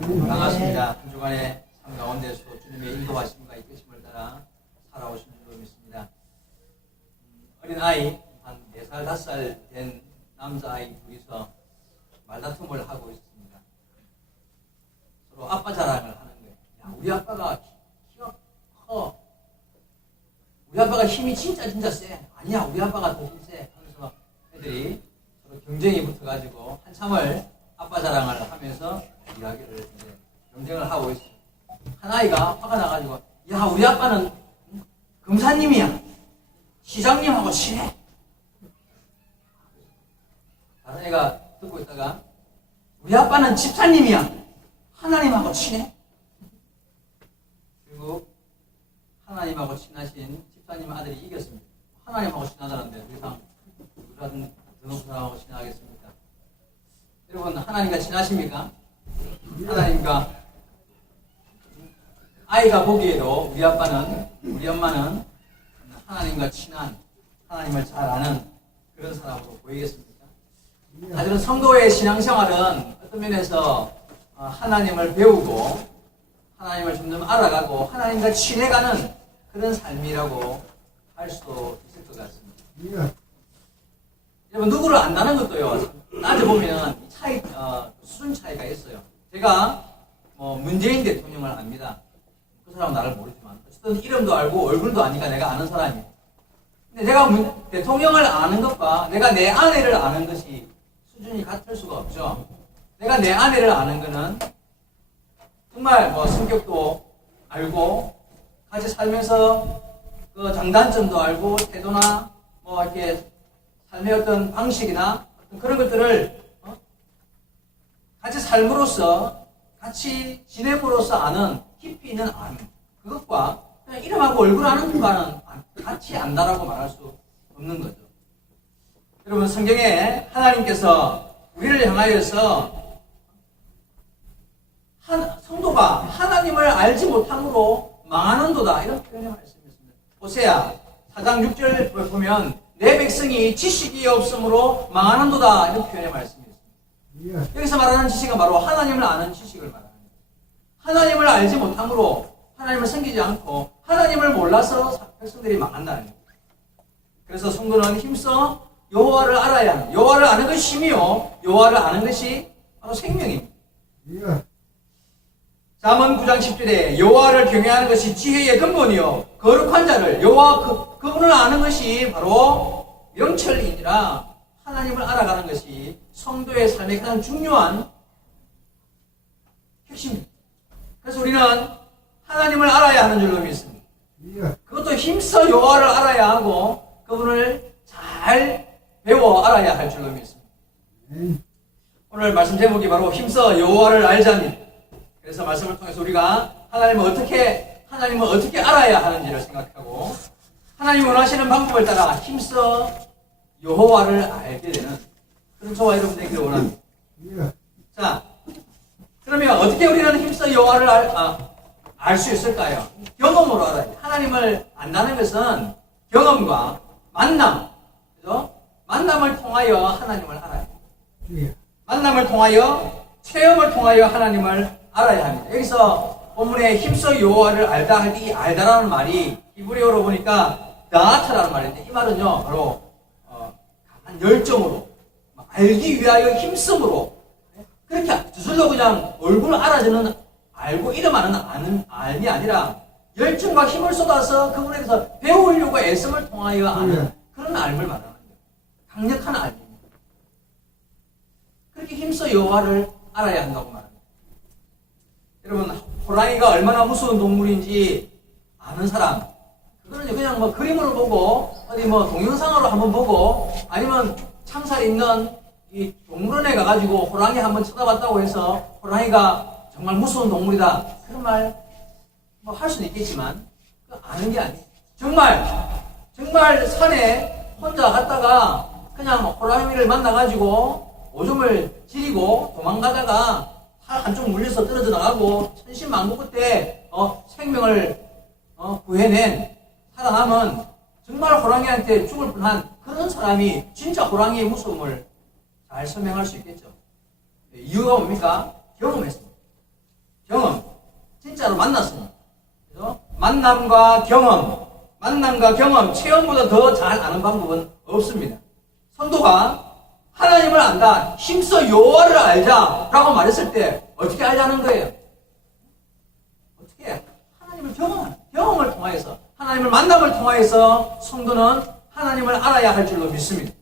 반갑습니다. 한 주간의 삶 가운데서 주님의 인도하심과 이끄심을 따라 살아오신 줄로 믿습니다. 어린아이 한 4살, 5살 된 남자아이 둘이서 말다툼을 하고 있습니다. 서로 아빠 자랑을 하는 거예요. 야, 우리 아빠가 키가 커. 우리 아빠가 힘이 진짜 세. 아니야, 우리 아빠가 더 힘 세. 하면서 애들이 서로 경쟁이 붙어가지고 한참을 아빠 자랑을 하면서 이야기를 이제 경쟁을 하고 있어요. 한 아이가 화가 나가지고, 야, 우리 아빠는 검사님이야. 시장님하고 친해. 다른 애가 듣고 있다가, 우리 아빠는 집사님이야. 하나님하고 친해. 그리고 하나님하고 친하신 집사님 아들이 이겼습니다. 하나님하고 친하다는데 더 이상 누구라든 드는 사람하고 친하겠습니까? 여러분, 하나님과 친하십니까? 하나님과 아이가 보기에도 우리 아빠는, 우리 엄마는 하나님과 친한, 하나님을 잘 아는 그런 사람으로 보이겠습니까? 사실은 성도의 신앙생활은 어떤 면에서 하나님을 배우고 하나님을 점점 알아가고 하나님과 친해가는 그런 삶이라고 할 수도 있을 것 같습니다. 여러분, 누구를 안다는 것도요, 따져보면 차이, 수준 차이가 있어요. 제가 문재인 대통령을 압니다. 그 사람은 나를 모르지만 어쨌든 이름도 알고 얼굴도 아니까 내가 아는 사람이에요. 근데 내가 대통령을 아는 것과 내가 내 아내를 아는 것이 수준이 같을 수가 없죠. 내가 내 아내를 아는 것은 정말 성격도 알고 같이 살면서 그 장단점도 알고 태도나 이렇게 삶의 어떤 방식이나 그런 것들을 같이 삶으로써 같이 지냄으로써 아는 깊이 있는 아는 그것과 그냥 이름하고 얼굴 아는 것과는 같이 안다라고 말할 수 없는 거죠. 여러분, 성경에 하나님께서 우리를 향하여서 성도가 하나님을 알지 못함으로 망하는도다 이런 표현의 말씀이 있습니다. 호세아 4장 6절 보면 내 백성이 지식이 없으므로 망하는도다 이런 표현의 말씀이 있습니다. 여기서 말하는 지식은 바로 하나님을 아는 지식을 말합니다. 하나님을 알지 못함으로 하나님을 섬기지 않고 하나님을 몰라서 백성들이 망한다는 거예요. 그래서 성도는 힘써 여호와를 알아야 하는, 여호와를 아는 것이 힘이요 여호와를 아는 것이 바로 생명입니다. 잠언 9장 10절에 여호와를 경외하는 것이 지혜의 근본이요 거룩한 자를 여호와 그분을 아는 것이 바로 명철이니라. 하나님을 알아가는 것이 성도의 삶의 가장 중요한 핵심입니다. 그래서 우리는 하나님을 알아야 하는 줄로 믿습니다. 그것도 힘써 여호와를 알아야 하고 그분을 잘 배워 알아야 할 줄로 믿습니다. 오늘 말씀 제목이 바로 힘써 여호와를 알자입니다. 그래서 말씀을 통해서 우리가 하나님을 어떻게 알아야 하는지를 생각하고 하나님이 원하시는 방법을 따라 힘써 여호와를 알게 되는 그런 저와 여러분 되기를 원합니다. 자, 그러면 어떻게 우리는 힘써 여호와를 알 수 있을까요? 경험으로 알아야 돼요. 하나님을 안다는 것은 경험과 만남, 그죠? 만남을 통하여 하나님을 알아야 돼요. 만남을 통하여, 체험을 통하여 하나님을 알아야 합니다. 여기서 본문에 힘써 여호와를 알다 할 때 이 알다라는 말이 히브리어로 보니까 다아트라는 말인데 이 말은요 바로 강한 열정으로 알기 위하여 힘쓰므로 그렇게 저절로 그냥 얼굴 알아주는 알고 이름 아는 알이 아니라 열정과 힘을 쏟아서 그분에 대해서 배우려고 애씀을 통하여 아는 그런 알을 말하는 거예요. 강력한 알입니다. 그렇게 힘써 여호와를 알아야 한다고 말합니다. 여러분, 호랑이가 얼마나 무서운 동물인지 아는 사람, 그거는 그냥 그림으로 보고 어디 동영상으로 한번 보고 아니면 창살에 있는 이 동물원에 가가지고 호랑이 한번 쳐다봤다고 해서 호랑이가 정말 무서운 동물이다 그런 말 할 수는 있겠지만 아는 게 아니에요. 정말 산에 혼자 갔다가 그냥 호랑이를 만나가지고 오줌을 지리고 도망가다가 살 한쪽 물려서 떨어져 나가고 천신만고 끝에 생명을 구해낸 살아남은 정말 호랑이한테 죽을 뻔한 그런 사람이 진짜 호랑이의 무서움을 잘 설명할 수 있겠죠. 이유가 뭡니까? 경험했습니다. 진짜로 만났습니다. 그래서 만남과 경험, 체험보다 더 잘 아는 방법은 없습니다. 성도가 하나님을 안다, 힘써 여호와를 알자라고 말했을 때 어떻게 알자는 거예요? 어떻게? 하나님을 경험을 통하여서, 하나님을 만남을 통하여서 성도는 하나님을 알아야 할 줄로 믿습니다.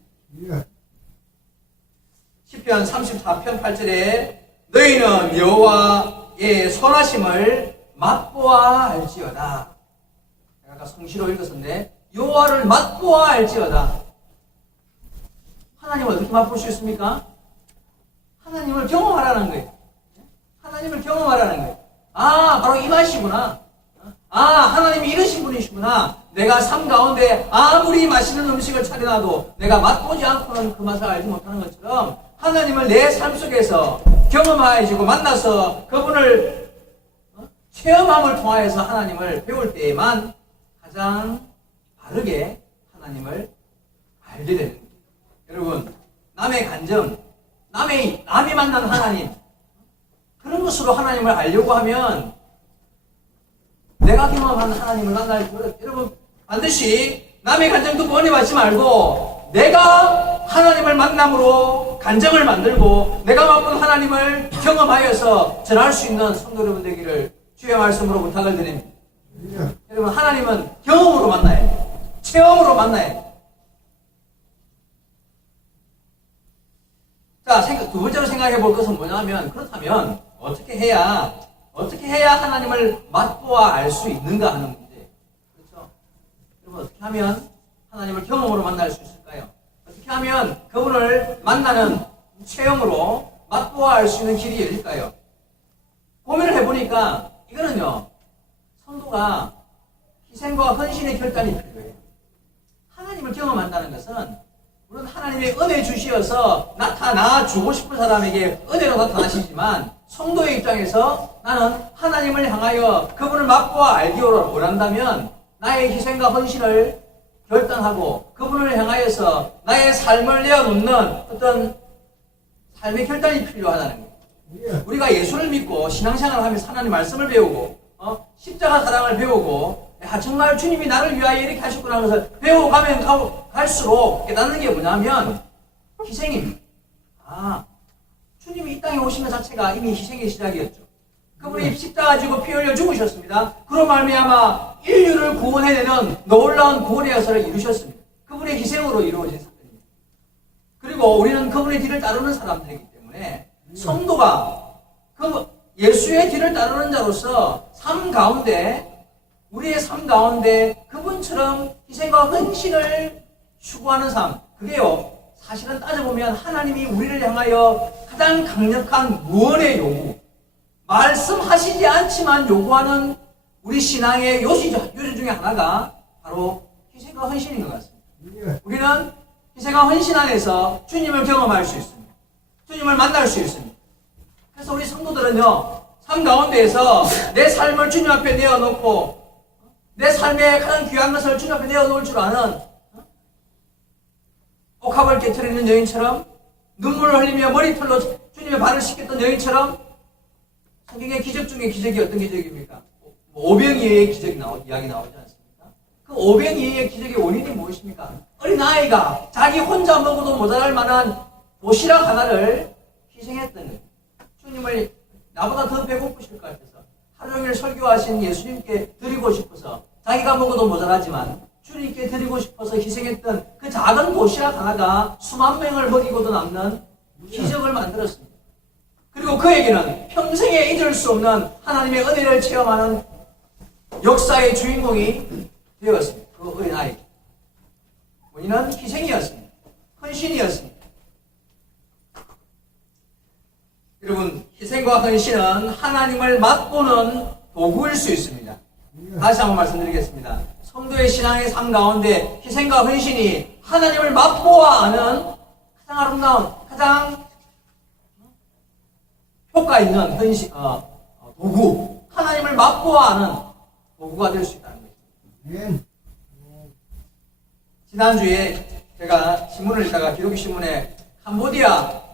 시편 34편 8절에 너희는 여호와의 선하심을 맛보아 알지어다. 제가 아까 성시로 읽었었는데 여호와를 맛보아 알지어다. 하나님을 어떻게 맛볼 수 있습니까? 하나님을 경험하라는 거예요. 하나님을 경험하라는 거예요. 아, 바로 이 맛이구나. 아, 하나님이 이러신 분이시구나. 내가 삶 가운데 아무리 맛있는 음식을 차려놔도 내가 맛보지 않고는 그 맛을 알지 못하는 것처럼 하나님을 내 삶 속에서 경험하여지고 만나서 그분을 체험함을 통하여서 하나님을 배울 때에만 가장 바르게 하나님을 알게 되는 거예요. 여러분, 남의 감정, 남이 만난 하나님, 그런 것으로 하나님을 알려고 하면 내가 경험한 하나님을 만날 줄 어렵죠. 여러분, 반드시 남의 간정 듣고 은혜 받지 말고 내가 하나님을 만남으로 간정을 만들고 내가 맛본 하나님을 경험하여서 전할 수 있는 성도 여러분 되기를 주의 말씀으로 부탁을 드립니다. 여러분, 하나님은 경험으로 만나야 돼요. 체험으로 만나야 돼요. 자, 두 번째로 생각해 볼 것은 뭐냐면, 그렇다면 어떻게 해야 하나님을 맛보아 알 수 있는가 하는 문제. 그렇죠? 여러분, 어떻게 하면 하나님을 경험으로 만날 수 있을까요? 어떻게 하면 그분을 만나는 체험으로 맛보아 알 수 있는 길이 열릴까요? 고민을 해보니까 이거는요, 성도가 희생과 헌신의 결단이 필요해요. 하나님을 경험한다는 것은 물론 하나님의 은혜 주시어서 나타나 주고 싶은 사람에게 은혜로 나타나시지만 성도의 입장에서 나는 하나님을 향하여 그분을 맛보아 알기를 원한다면 나의 희생과 헌신을 결단하고 그분을 향하여서 나의 삶을 내어놓는 어떤 삶의 결단이 필요하다는 거예요. 우리가 예수를 믿고 신앙생활을 하면서 하나님 말씀을 배우고 십자가 사랑을 배우고 정말 주님이 나를 위하여 이렇게 하셨구나 하는 것을 배워가면 갈수록 깨닫는 게 뭐냐면 희생입니다. 주님이 이 땅에 오신 것 자체가 이미 희생의 시작이었죠. 그분이 십자가 지고 피 흘려 죽으셨습니다. 그로 말미암아 인류를 구원해내는 놀라운 구원의 역사를 이루셨습니다. 그분의 희생으로 이루어진 사건입니다. 그리고 우리는 그분의 뒤를 따르는 사람들이기 때문에 성도가 예수의 뒤를 따르는 자로서 우리의 삶 가운데 그분처럼 희생과 헌신을 추구하는 삶, 그게요, 사실은 따져보면 하나님이 우리를 향하여 가장 강력한 무언의 요구, 말씀하시지 않지만 요구하는 우리 신앙의 요지 중에 하나가 바로 희생과 헌신인 것 같습니다. 우리는 희생과 헌신 안에서 주님을 경험할 수 있습니다. 주님을 만날 수 있습니다. 그래서 우리 성도들은요, 삶 가운데에서 내 삶을 주님 앞에 내어놓고 내 삶의 가장 귀한 것을 주님 앞에 내어놓을 줄 아는 옥합을 깨트리는 여인처럼 눈물을 흘리며 머리털로 주님의 발을 씻겼던 여인처럼 성경의 기적 중에 기적이 어떤 기적입니까? 오병이어의 이야기 나오지 않습니까? 그 오병이어의 기적의 원인이 무엇입니까? 어린아이가 자기 혼자 먹어도 모자랄 만한 도시락 하나를 희생했던 거예요. 주님을 나보다 더 배고프실 것 같아서 하루 종일 설교하신 예수님께 드리고 싶어서 자기가 먹어도 모자라지만 주님께 드리고 싶어서 희생했던 그 작은 도시락 하나가 수만 명을 먹이고도 남는 기적을 만들었습니다. 그리고 그에게는 평생에 잊을 수 없는 하나님의 은혜를 체험하는 역사의 주인공이 되었습니다. 그 어린아이. 원인은 희생이었습니다. 헌신이었습니다. 여러분, 희생과 헌신은 하나님을 맛보는 도구일 수 있습니다. 다시 한번 말씀드리겠습니다. 성도의 신앙의 삶 가운데 희생과 헌신이 하나님을 맛보아 아는 가장 아름다운, 가장 효과 있는 도구, 하나님을 맛보아 아는 도구가 될 수 있다는 것입니다. 지난주에 제가 신문을 읽다가 기독교신문에 캄보디아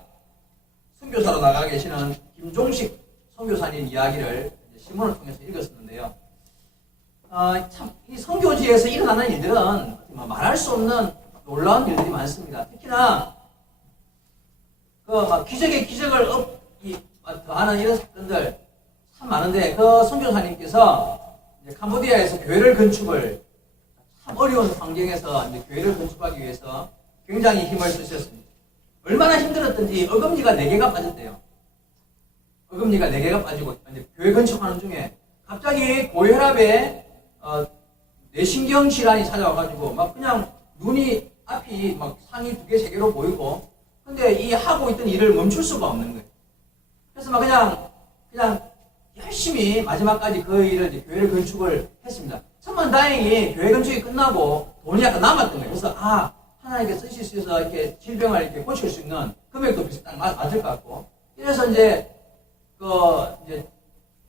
선교사로 나가 계시는 김종식 선교사님 이야기를 신문을 통해서 읽었었는데요. 참, 이 선교지에서 일어나는 일들은 말할 수 없는 놀라운 일들이 많습니다. 특히나, 기적의 기적을 더하는 이런 사건들 참 많은데, 그 선교사님께서 캄보디아에서 교회를 건축을 참 어려운 환경에서 이제 교회를 건축하기 위해서 굉장히 힘을 쓰셨습니다. 얼마나 힘들었던지 어금니가 4개가 빠졌대요. 어금니가 4개가 빠지고 이제 교회 건축하는 중에 갑자기 고혈압에 뇌신경 질환이 찾아와가지고 막 그냥 눈이 앞이 막 상이 2개, 3개로 보이고 근데 이 하고 있던 일을 멈출 수가 없는 거예요. 그래서 막 그냥 열심히 마지막까지 그 일을 이제 교회를 건축을 했습니다. 천만 다행히 교회 건축이 끝나고 돈이 약간 남았던 거예요. 그래서 하나님께 쓰실 수 있어서 이렇게 질병을 이렇게 고칠 수 있는 금액도 비슷한 맞을 것 같고 이래서 이제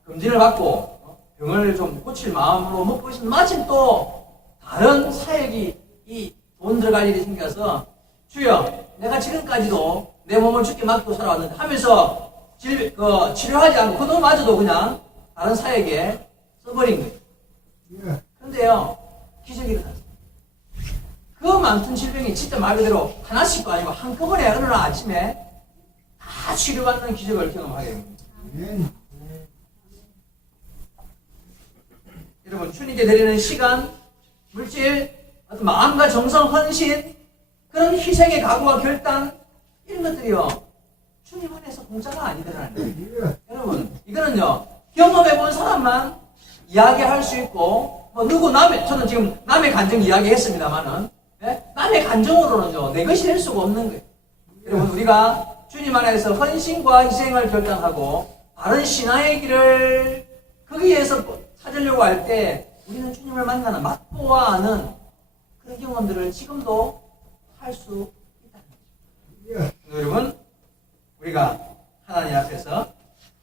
검진을 받고 병을 좀 고칠 마음으로 먹고 있으면 마침 또 다른 사역이 이 돈 들어갈 일이 생겨서 주여 내가 지금까지도 내 몸을 죽게 맡기고 살아왔는데 하면서 치료하지 않고 그 돈마저도 그냥 다른 사역에 써버린 거예요. 그런데요 기적이 일어났어요. 그 많던 질병이 진짜 말 그대로 하나씩도 아니고 한꺼번에 어느 날 아침에 다 치료받는 기적을 경험하게 됩니다. 여러분 주님께 드리는 시간, 물질, 어떤 마음과 정성, 헌신, 그런 희생의 각오와 결단 이런 것들이요 주님 안에서 공짜가 아니더라는 거예요. 여러분 이거는요 경험해본 사람만 이야기할 수 있고 저는 지금 남의 감정 이야기했습니다만은 남의 감정으로는요 내 것이 될 수가 없는 거예요. 여러분 우리가 주님 안에서 헌신과 희생을 결단하고 바른 신앙의 길을 거기에서 찾으려고 할 때 우리는 주님을 만나는 맛보아 아는 그런 경험들을 지금도 할 수 있다는 거죠. 여러분 우리가 하나님 앞에서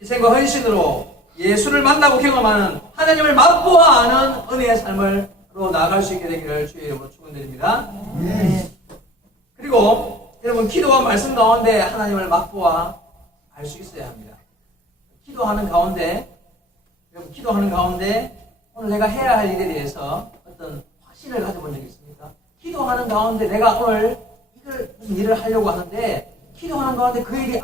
희생과 헌신으로 예수를 만나고 경험하는 하나님을 맛보아 아는 은혜의 삶으로 나아갈 수 있게 되기를 주의 이름으로 축원드립니다. 그리고 여러분 기도와 말씀 가운데 하나님을 맛보아 알 수 있어야 합니다. 기도하는 가운데 오늘 내가 해야 할 일에 대해서 어떤 확신을 가져본 적이 있습니까? 기도하는 가운데 내가 오늘 무슨 일을 하려고 하는데 기도하는 가운데 그 일이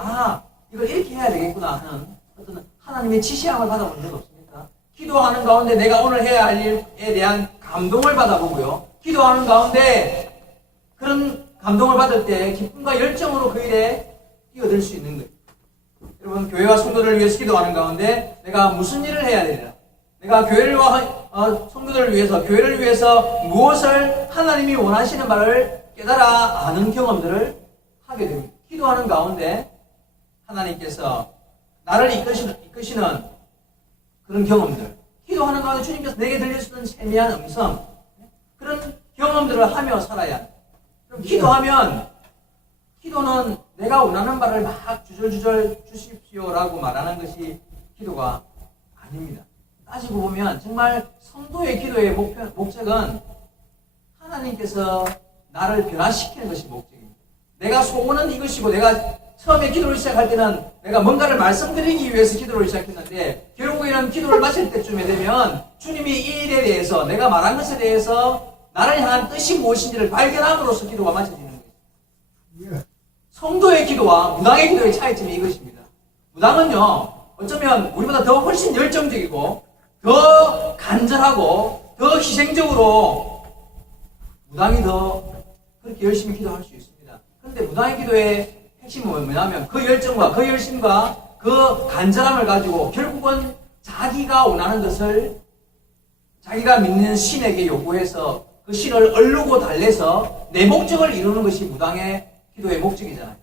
이걸 이렇게 해야 되겠구나 하는 어떤 하나님의 지시함을 받아본 적 없습니까? 기도하는 가운데 내가 오늘 해야 할 일에 대한 감동을 받아보고요. 기도하는 가운데 그런 감동을 받을 때 기쁨과 열정으로 그 일에 뛰어들 수 있는 거예요. 여러분 교회와 성도를 위해서 기도하는 가운데 내가 무슨 일을 해야 되나? 내가 교회와 성도들을 위해서 교회를 위해서 무엇을 하나님이 원하시는 바를 깨달아 아는 경험들을 하게 됩니다. 기도하는 가운데 하나님께서 나를 이끄시는 그런 경험들, 기도하는 가운데 주님께서 내게 들려주는 세미한 음성, 그런 경험들을 하며 살아야 합니다. 그럼 기도는 내가 원하는 바를 막 주절주절 주십시오라고 말하는 것이 기도가 아닙니다. 따지고 보면 정말 성도의 기도의 목적은 하나님께서 나를 변화시키는 것이 목적입니다. 내가 소원은 이것이고 내가 처음에 기도를 시작할 때는 내가 뭔가를 말씀드리기 위해서 기도를 시작했는데 결국에는 기도를 마칠 때쯤에 되면 주님이 이 일에 대해서 내가 말한 것에 대해서 나를 향한 뜻이 무엇인지를 발견함으로써 기도가 마쳐지는 거예요. 성도의 기도와 무당의 기도의 차이점이 이것입니다. 무당은요 어쩌면 우리보다 더 훨씬 열정적이고 더 간절하고 더 희생적으로 무당이 더 그렇게 열심히 기도할 수 있습니다. 그런데 무당의 기도의 핵심은 뭐냐면 그 열정과 그 열심과 그 간절함을 가지고 결국은 자기가 원하는 것을 자기가 믿는 신에게 요구해서 그 신을 얼르고 달래서 내 목적을 이루는 것이 무당의 기도의 목적이잖아요.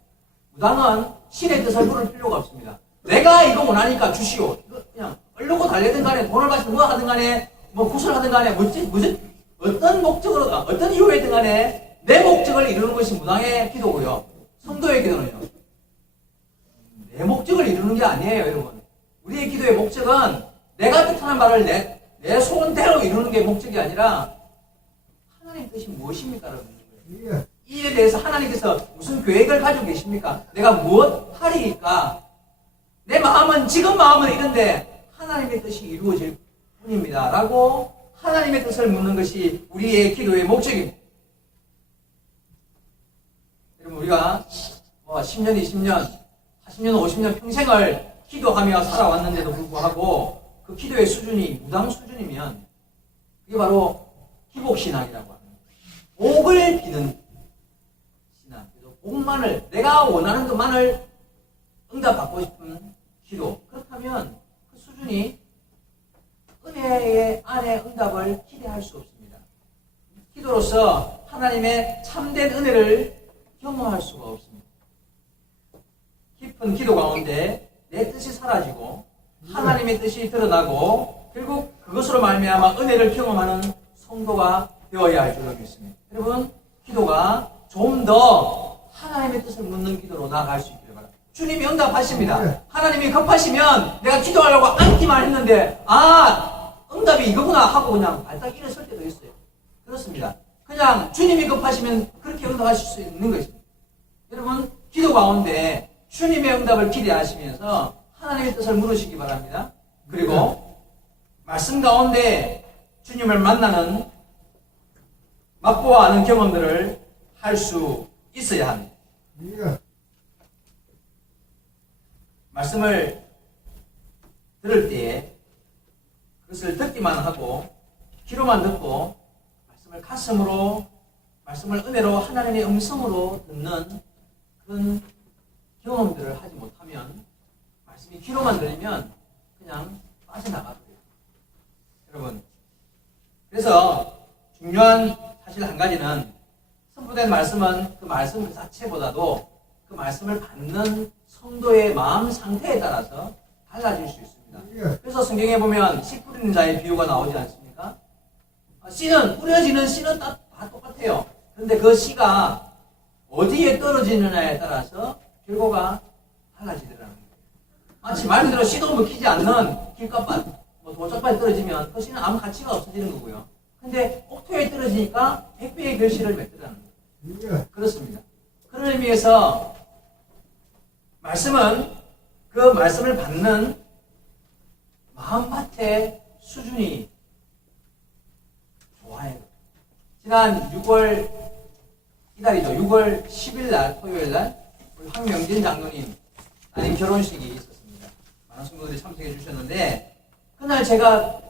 무당은 신의 뜻을 물을 필요가 없습니다. 내가 이거 원하니까 주시오. 이거 그냥 얼르고 달래든 간에 돈을 받으면 뭐 하든 간에 뭐 구슬하든 간에 어떤 목적으로 어떤 이유에든 간에 내 목적을 이루는 것이 무당의 기도고요. 성도의 기도는요. 내 목적을 이루는 게 아니에요, 여러분. 우리의 기도의 목적은 내가 뜻하는 바를 내 소원대로 이루는 게 목적이 아니라 하나님의 뜻이 무엇입니까, 여러분? 이 일에 대해서 하나님께서 무슨 계획을 가지고 계십니까? 내가 무엇 하리까? 내 마음은 지금 마음은 이런데 하나님 하나님의 뜻이 이루어질 뿐입니다. 라고 하나님의 뜻을 묻는 것이 우리의 기도의 목적입니다. 여러분, 우리가 10년, 20년, 40년, 50년 평생을 기도하며 살아왔는데도 불구하고 그 기도의 수준이 무당 수준이면 그게 바로 기복신앙이라고 합니다. 복을 비는 신앙. 복만을, 내가 원하는 것만을 응답받고 싶은 기도. 그렇다면 그 수준이 은혜의 안에 응답을 기대할 수 없습니다. 기도로서 하나님의 참된 은혜를 경험할 수가 없습니다. 깊은 기도 가운데 내 뜻이 사라지고 하나님의 뜻이 드러나고 결국 그것으로 말미암아 은혜를 경험하는 성도가 되어야 할 줄로 믿습니다. 여러분, 기도가 좀 더 하나님의 뜻을 묻는 기도로 나아갈 수 있기를 바랍니다. 주님이 응답하십니다. 하나님이 급하시면 내가 기도하려고 앉기만 했는데 응답이 이거구나 하고 그냥 발딱 일어설 때도 있어요. 그렇습니다. 그냥 주님이 급하시면 그렇게 응답하실 수 있는 것입니다. 여러분, 기도 가운데 주님의 응답을 기대하시면서 하나님의 뜻을 물으시기 바랍니다. 그리고 말씀 가운데 주님을 만나는 맛보아 아는 경험들을 할 수 있어야 합니다. 말씀을 들을 때에 그것을 듣기만 하고 귀로만 듣고 말씀을 가슴으로, 말씀을 은혜로 하나님의 음성으로 듣는 그런 경험들을 하지 못하면 말씀이 귀로만 들리면 그냥 빠져나가고요. 여러분, 그래서 중요한 사실 한 가지는 선포된 말씀은 그 말씀 그 자체보다도 그 말씀을 받는 성도의 마음 상태에 따라서 달라질 수 있습니다. 그래서 성경에 보면 씨 뿌리는 자의 비유가 나오지 않습니까? 씨는, 뿌려지는 씨는 다 똑같아요. 그런데 그 씨가 어디에 떨어지느냐에 따라서 결과가 달라지더라는 거예요. 마치 말 그대로 씨도 먹히지 않는 길가밭, 도적밭에 떨어지면 그 씨는 아무 가치가 없어지는 거고요. 근데 옥토에 떨어지니까 100배의 결실을 맺더라는 거예요. 그렇습니다. 그런 의미에서 말씀은 그 말씀을 받는 마음밭의 수준이 좋아요. 지난 6월 이달이죠. 6월 10일 날 토요일 날 우리 황명진 장로님 따님 결혼식이 있었습니다. 많은 성도들이 참석해 주셨는데 그날 제가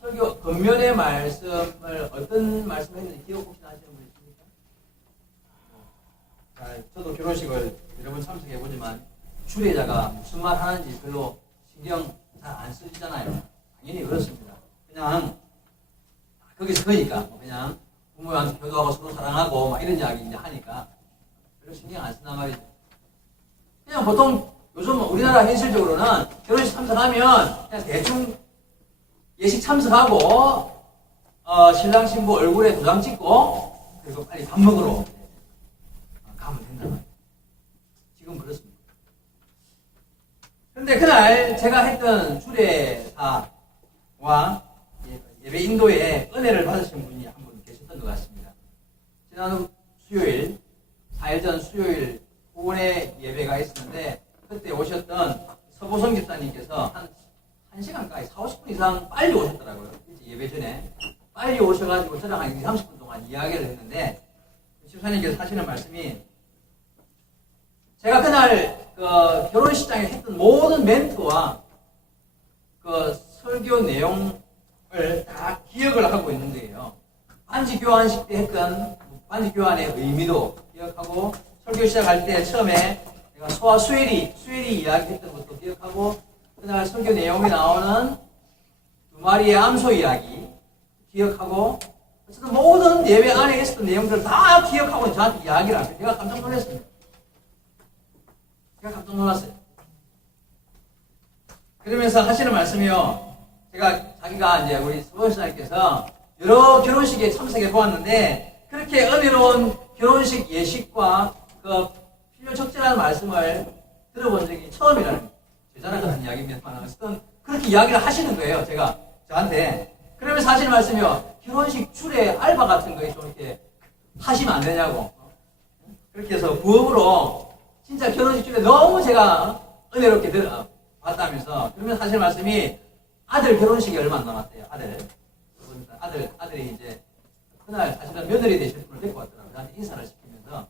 설교 겉면의 말씀을 어떤 말씀을 했는지 기억 혹시 나시는 분 있습니까? 저도 결혼식을 여러 번 참석해 보지만 주례자가 무슨 말 하는지 별로 신경 잘 안 쓰시잖아요. 당연히 그렇습니다. 그냥 거기서 그니까 그냥 부모한테 교도하고 서로 사랑하고 막 이런 이야기 이제 하니까 별로 신경 안 쓴단 말이죠. 그냥 보통 요즘 우리나라 현실적으로는 결혼식 참석하면 그냥 대충 예식 참석하고 신랑 신부 얼굴에 도장 찍고 그리고 빨리 밥 먹으러 가면 된단 말이에요. 지금 그렇습니다. 그런데 그날 제가 했던 주례사와 예배 인도에 은혜를 받으신 분이 한 분 계셨던 것 같습니다. 지난 수요일, 4일 전 수요일 후원의 예배가 있었는데 그때 오셨던 서보성 집사님께서 한 시간까지 40, 50분 이상 빨리 오셨더라고요. 예배 전에 빨리 오셔가지고 저랑 한 20, 30분 동안 이야기를 했는데 집사님께서 하시는 말씀이 제가 그날 결혼식장에 했던 모든 멘트와 그 설교 내용을 다 기억을 하고 있는 거예요. 반지 교환식 때 했던 반지 교환의 의미도 기억하고 설교 시작할 때 처음에 내가 소와 수엘이 이야기했던 것도 기억하고 그날 설교 내용이 나오는 두 마리의 암소 이야기 기억하고 어쨌든 모든 예배 안에 있었던 내용들을 다 기억하고 저한테 이야기를 하세요. 제가 깜짝 놀랐습니다. 제가 깜짝 놀랐어요. 그러면서 하시는 말씀이요. 자기가 이제 우리 서보시장님께서 여러 결혼식에 참석해 보았는데 그렇게 은혜로운 결혼식 예식과 그 필요적절한 말씀을 들어본 적이 처음이라는 거예요. 제자랑 같은 이야기입니다만 어쨌든 그렇게 이야기를 하시는 거예요. 제가 저한테. 그러면서 하시는 말씀이요. 결혼식 출에 알바 같은 거에 좀 이렇게 하시면 안 되냐고. 그렇게 해서 부업으로 진짜 결혼식 출에 너무 제가 은혜롭게 봤다면서 그러면서 하시는 말씀이 아들 결혼식이 얼마 안 남았대요. 아들이 이제 그날 사실은 며느리 되실 분을 데리고 왔더라고요. 나한테 인사를 시키면서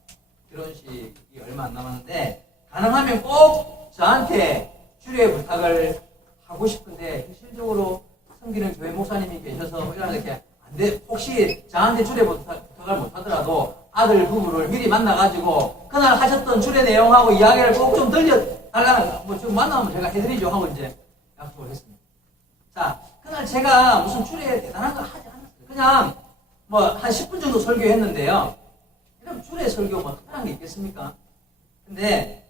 결혼식이 얼마 안 남았는데 가능하면 꼭 저한테 주례 부탁을 하고 싶은데 현실적으로 섬기는 교회 목사님이 계셔서 이렇게 안 돼. 혹시 저한테 주례 부탁을 못 하더라도 아들 부부를 미리 만나가지고 그날 하셨던 주례 내용하고 이야기를 꼭 좀 들려달라는, 뭐 좀 만나면 제가 해드리죠 하고 이제 약속을 했습니다. 자, 그날 제가 무슨 주례 대단한 거 하지 않았어요. 그냥 뭐 한 10분 정도 설교했는데요. 이런 주례 설교 뭐 특별한 게 있겠습니까? 근데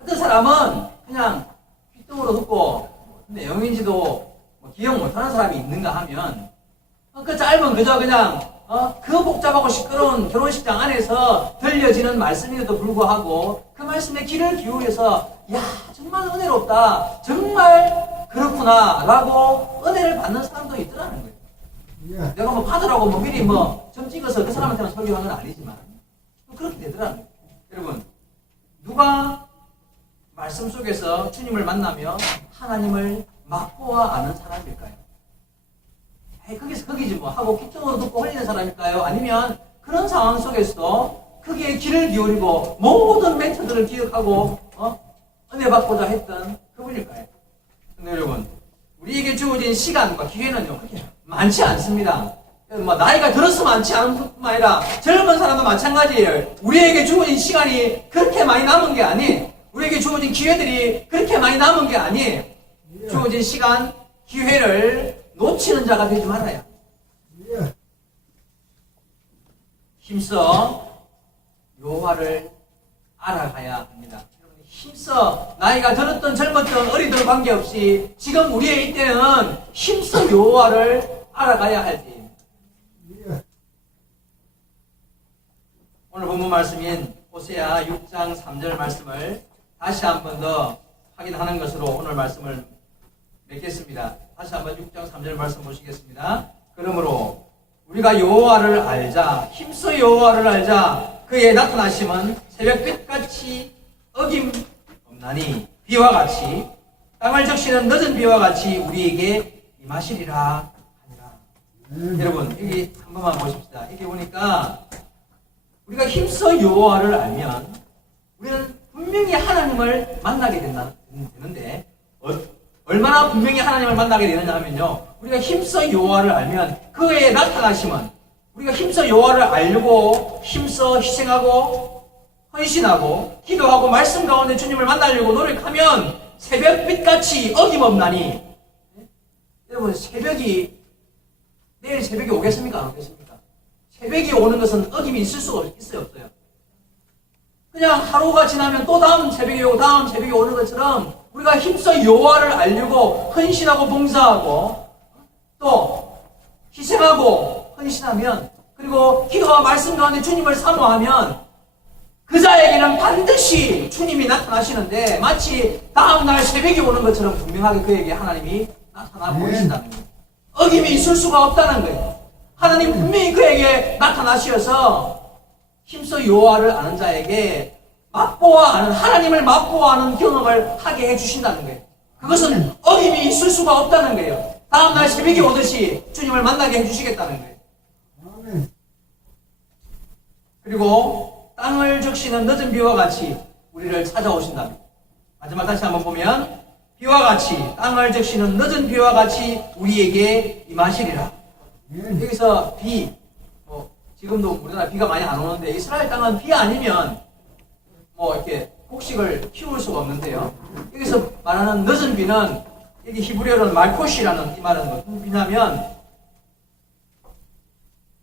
어떤 사람은 그냥 귓등으로 듣고 내용인지도 뭐 기억 못하는 사람이 있는가 하면 그 짧은 그저 그냥 그 복잡하고 시끄러운 결혼식장 안에서 들려지는 말씀임에도 불구하고 그 말씀에 귀를 기울여서 야 정말 은혜롭다 정말 그렇구나 라고 은혜를 받는 사람도 있더라는 거예요. 예. 내가 뭐 받으라고 뭐 미리 뭐 점 찍어서 그 사람한테만 설교한 건 아니지만 그렇게 되더라는 거예요. 여러분 누가 말씀 속에서 주님을 만나며 하나님을 맛보아 아는 사람일까요? 거기지 뭐 하고 귓등으로 듣고 흘리는 사람일까요? 아니면 그런 상황 속에서도 거기에 귀를 기울이고 모든 멘트들을 기억하고 은혜 받고자 했던 그분일까요? 근데 여러분 우리에게 주어진 시간과 기회는요 그렇게 많지 않습니다. 뭐 나이가 들어서 많지 않은 뿐만 아니라 젊은 사람도 마찬가지예요. 우리에게 주어진 시간이 그렇게 많이 남은 게 아니, 우리에게 주어진 기회들이 그렇게 많이 남은 게 아니, 주어진 시간, 기회를 놓치는 자가 되지 말아요. 힘써 여호와를 알아가야 합니다. 힘써 나이가 들었던 젊었던 어리든 관계없이 지금 우리의 이때는 힘써 여호와를 알아가야 할 때입니다. 오늘 본문 말씀인 호세아 6장 3절 말씀을 다시 한 번 더 확인하는 것으로 오늘 말씀을 맺겠습니다. 다시 한번 6장 3절 말씀 보시겠습니다. 그러므로 우리가 여호와를 알자, 힘써 여호와를 알자. 그의 나타나심은 새벽빛같이 어김없나니 비와 같이 땅을 적시는 늦은 비와 같이 우리에게 임하시리라 하니라. 여러분 여기 한 번만 보십시다. 여기 보니까 우리가 힘써 여호와를 알면 우리는 분명히 하나님을 만나게 되는데 얼마나 분명히 하나님을 만나게 되느냐 하면요. 우리가 힘써 여호와를 알면 그의 나타나심은 우리가 힘써 여호와를 알고 힘써 희생하고 헌신하고 기도하고 말씀 가운데 주님을 만나려고 노력하면 새벽빛같이 어김없나니. 여러분 내일 새벽이 오겠습니까? 안 오겠습니까? 새벽이 오는 것은 어김이 있을 수가 있어요? 없어요? 그냥 하루가 지나면 또 다음 새벽이 오고 다음 새벽이 오는 것처럼 우리가 힘써 여호와를 알려고 헌신하고 봉사하고 또 희생하고 헌신하면 그리고 기도와 말씀 가운데 주님을 사모하면 그 자에게는 반드시 주님이 나타나시는데 마치 다음날 새벽이 오는 것처럼 분명하게 그에게 하나님이 나타나 보이신다는 거예요. 어김이 있을 수가 없다는 거예요. 하나님 분명히 그에게 나타나셔서 힘써 여호와를 아는 자에게 맛보아 아는, 하나님을 맛보아 아는 경험을 하게 해주신다는 거예요. 그것은 어김이 있을 수가 없다는 거예요. 다음날 새벽이 오듯이 주님을 만나게 해주시겠다는 거예요. 그리고 땅을 적시는 늦은 비와 같이 우리를 찾아오신답니다. 마지막 다시 한번 보면 비와 같이 땅을 적시는 늦은 비와 같이 우리에게 임하시리라. 여기서 지금도 우리나라 비가 많이 안 오는데 이스라엘 땅은 비 아니면 이렇게 곡식을 키울 수가 없는데요. 여기서 말하는 늦은 비는 여기 히브리어로는 말코시라는 이 말은 무슨 비냐면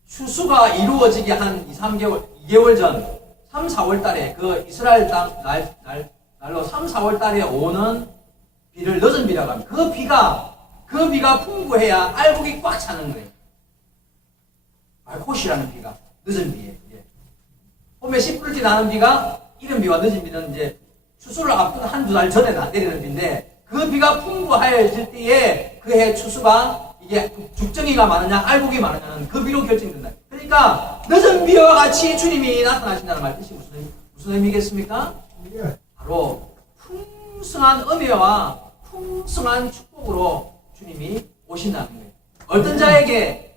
추수가 이루어지기 한 2개월 전 3, 4월 달에 그 이스라엘 땅 날로 3, 4월 달에 오는 비를 늦은 비라고 합니다. 그 비가 풍부해야 알곡이 꽉 차는 거예요. 말코시라는 비가 늦은 비예요. 봄에 씨 뿌릴 때 나는 비가 이른 비와 늦은 비는 이제 추수를 앞둔 한두 달 전에 내리는 비인데 그 비가 풍부하여질 때에 그해 추수가 이게 죽정이가 많으냐 알곡이 많으냐는 그 비로 결정된다. 그러니까 늦은 비와 같이 주님이 나타나신다는 말 뜻이 무슨 의미겠습니까? 바로 풍성한 은혜와 풍성한 축복으로 주님이 오신다는 거예요. 어떤 자에게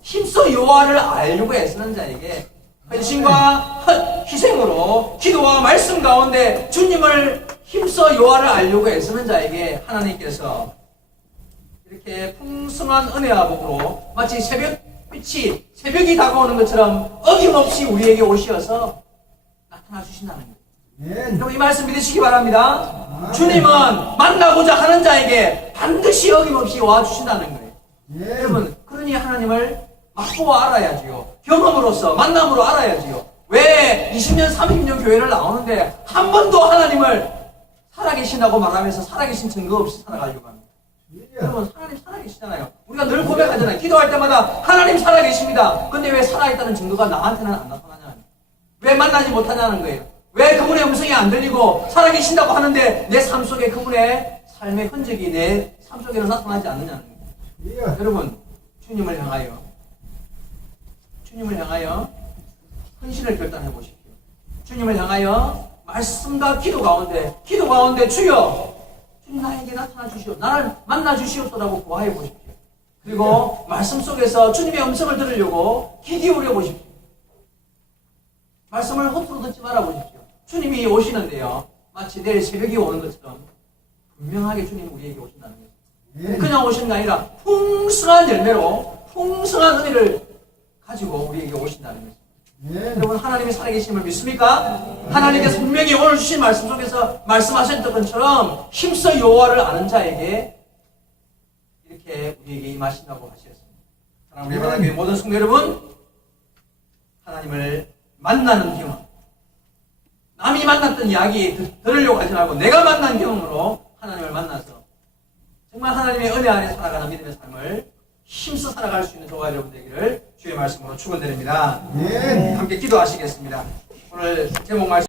힘써 여호와를 알려고 애쓰는 자에게 헌신과 희생으로 기도와 말씀 가운데 주님을 힘써 여호와를 알려고 애쓰는 자에게 하나님께서 이렇게 풍성한 은혜와 복으로 마치 새벽이 다가오는 것처럼 어김없이 우리에게 오시어서 나타나 주신다는 거예요. 여러분 이 말씀 믿으시기 바랍니다. 주님은 만나고자 하는 자에게 반드시 어김없이 와주신다는 거예요. 여러분 그러니 하나님을 맛보아 알아야지요. 경험으로서 만남으로 알아야지요. 왜 20년 30년 교회를 나오는데 한 번도 하나님을 살아계신다고 말하면서 살아계신 증거 없이 살아가려고 합니다. 여러분 하나님 살아계시잖아요. 우리가 늘 고백하잖아요. 기도할 때마다 하나님 살아계십니다. 근데 왜 살아있다는 증거가 나한테는 안 나타나냐? 왜 만나지 못하냐는 거예요. 왜 그분의 음성이 안 들리고 살아계신다고 하는데 내 삶 속에 그분의 삶의 흔적이 내 삶 속에는 나타나지 않느냐는 거예요. 여러분 주님을 향하여 헌신을 결단해 보십시오. 주님을 향하여 말씀과 기도 가운데 주여 주님 나에게 나타나 주시오. 나를 만나 주시옵소라고 구하여 보십시오. 그리고 말씀 속에서 주님의 음성을 들으려고 귀 기울여 보십시오. 말씀을 헛으로 듣지 말아 보십시오. 주님이 오시는데요. 마치 내일 새벽이 오는 것처럼 분명하게 주님이 우리에게 오신다는 거예요. 그냥 오시는 게 아니라 풍성한 열매로 풍성한 은혜를 가지고 우리에게 오신다는 거예요. 여러분 하나님이 살아계심을 믿습니까? 하나님께서 분명히 오늘 주신 말씀 속에서 말씀하셨던 것처럼 힘써 여호와를 아는 자에게 이렇게 우리에게 임하신다고 하셨습니다. 사랑하는 예반학교의 모든 성도 여러분, 하나님을 만나는 경험, 남이 만났던 이야기 들으려고 하지 말고 내가 만난 경험으로 하나님을 만나서 정말 하나님의 은혜 안에 살아가는 믿음의 삶을 힘써 살아갈 수 있는 저와 여러분 되기를 주의 말씀으로 축원드립니다. 함께 기도하시겠습니다. 오늘 제목 말씀